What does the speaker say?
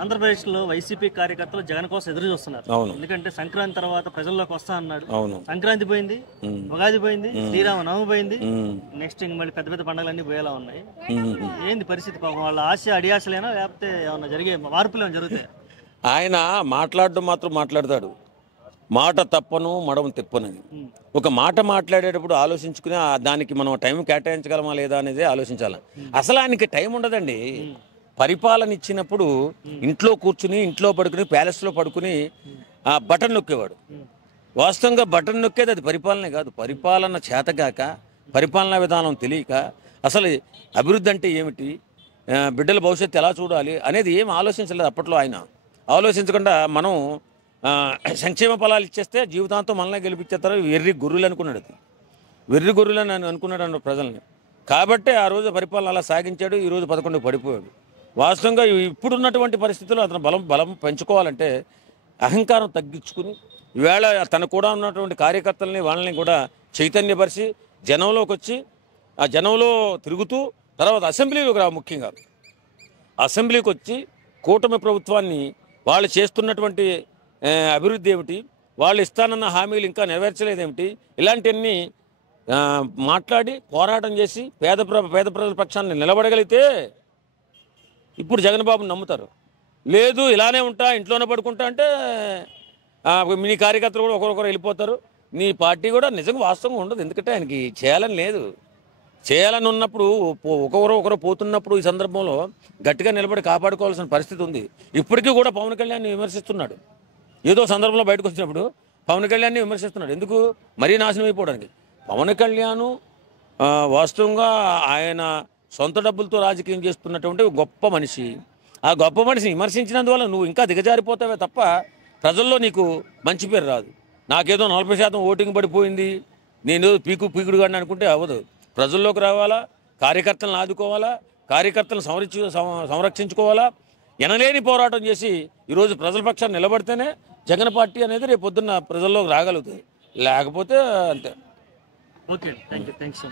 ఆంధ్రప్రదేశ్లో వైసీపీ కార్యకర్తలు జగన్ కోసం ఎదురు చూస్తున్నారు. ఎందుకంటే సంక్రాంతి తర్వాత ప్రజల్లోకి వస్తా అన్నాడు. సంక్రాంతి పోయింది, ఉగాది పోయింది, శ్రీరామనవమి పోయింది, నెక్స్ట్ ఇంక మళ్ళీ పెద్ద పెద్ద పండుగలన్నీ పోయేలా ఉన్నాయి. ఏంది పరిస్థితి? పాపం వాళ్ళ ఆశ అడియాసలేనా లేకపోతే ఏమన్నా జరిగే మార్పులు ఏమైనా జరుగుతాయి? ఆయన మాట్లాడడం మాత్రం మాట్లాడతాడు, మాట తప్పను మడమ తిప్పనని. ఒక మాట మాట్లాడేటప్పుడు ఆలోచించుకుని దానికి మనం టైం కేటాయించగలమా లేదా అనేది ఆలోచించాలి. అసలు ఆయనకి టైం ఉండదండి. పరిపాలన ఇచ్చినప్పుడు ఇంట్లో కూర్చుని ఇంట్లో పడుకుని ప్యాలెస్లో పడుకుని బటన్ నొక్కేవాడు. వాస్తవంగా బటన్ నొక్కేది అది పరిపాలనే కాదు. పరిపాలన చేతగాక, పరిపాలనా విధానం తెలియక, అసలు అభివృద్ధి అంటే ఏమిటి, బిడ్డల భవిష్యత్తు ఎలా చూడాలి అనేది ఏం ఆలోచించలేదు అప్పట్లో. ఆయన ఆలోచించకుండా మనం సంక్షేమ ఫలాలు ఇచ్చేస్తే జీవితాంతం మనల్ని గెలిపించేస్తారు, వెర్రి గుర్రులు అనుకున్నాడు. అది వెర్రి గుర్రులు అని అనుకున్నాడు అన్న ప్రజల్ని. కాబట్టే ఆ రోజు పరిపాలన అలా సాగించాడు. ఈరోజు 11 పడిపోయాడు. వాస్తవంగా ఇప్పుడున్నటువంటి పరిస్థితుల్లో అతను బలం పెంచుకోవాలంటే అహంకారం తగ్గించుకుని ఈవేళ తను కూడా ఉన్నటువంటి కార్యకర్తలని వాళ్ళని కూడా చైతన్యపరిచి జనంలోకి వచ్చి ఆ జనంలో తిరుగుతూ తర్వాత అసెంబ్లీలోకి ముఖ్యంగా అసెంబ్లీకి వచ్చి కూటమి ప్రభుత్వాన్ని వాళ్ళు చేస్తున్నటువంటి అభివృద్ధి ఏమిటి, వాళ్ళు ఇస్తానన్న హామీలు ఇంకా నెరవేర్చలేదేమిటి, ఇలాంటివన్నీ మాట్లాడి పోరాటం చేసి పేద ప్రజల పక్షాన్ని నిలబడగలిగితే ఇప్పుడు జగన్ బాబుని నమ్ముతారు. లేదు ఇలానే ఉంటా ఇంట్లోనే పడుకుంటా అంటే మీ కార్యకర్తలు కూడా ఒకరొకరు వెళ్ళిపోతారు. నీ పార్టీ కూడా నిజంగా వాస్తవంగా ఉండదు. ఎందుకంటే ఆయనకి చేయాలని లేదు. చేయాలని ఉన్నప్పుడు ఒకరు పోతున్నప్పుడు ఈ సందర్భంలో గట్టిగా నిలబడి కాపాడుకోవాల్సిన పరిస్థితి ఉంది. ఇప్పటికీ కూడా పవన్ కళ్యాణ్ని విమర్శిస్తున్నాడు. ఏదో సందర్భంలో బయటకు వచ్చినప్పుడు పవన్ కళ్యాణ్ని విమర్శిస్తున్నాడు. ఎందుకు? మరీ నాశనం అయిపోవడానికి. పవన్ కళ్యాణ్ వాస్తవంగా ఆయన సొంత డబ్బులతో రాజకీయం చేస్తున్నటువంటి గొప్ప మనిషి. ఆ గొప్ప మనిషిని విమర్శించినందువల్ల నువ్వు ఇంకా దిగజారిపోతావే తప్ప ప్రజల్లో నీకు మంచి పేరు రాదు. నాకేదో 40% ఓటింగ్ పడిపోయింది, నేను పీకుడుగా అనుకుంటే అవ్వదు. ప్రజల్లోకి రావాలా, కార్యకర్తలను ఆదుకోవాలా, కార్యకర్తలను సంరక్షించుకోవాలా, ఎనలేని పోరాటం చేసి ఈరోజు ప్రజల పక్షాన్ని నిలబడితేనే జగన్ పార్టీ అనేది రేపు పొద్దున్న ప్రజల్లోకి రాగలుగుతుంది. లేకపోతే అంతే. Okay, thank you.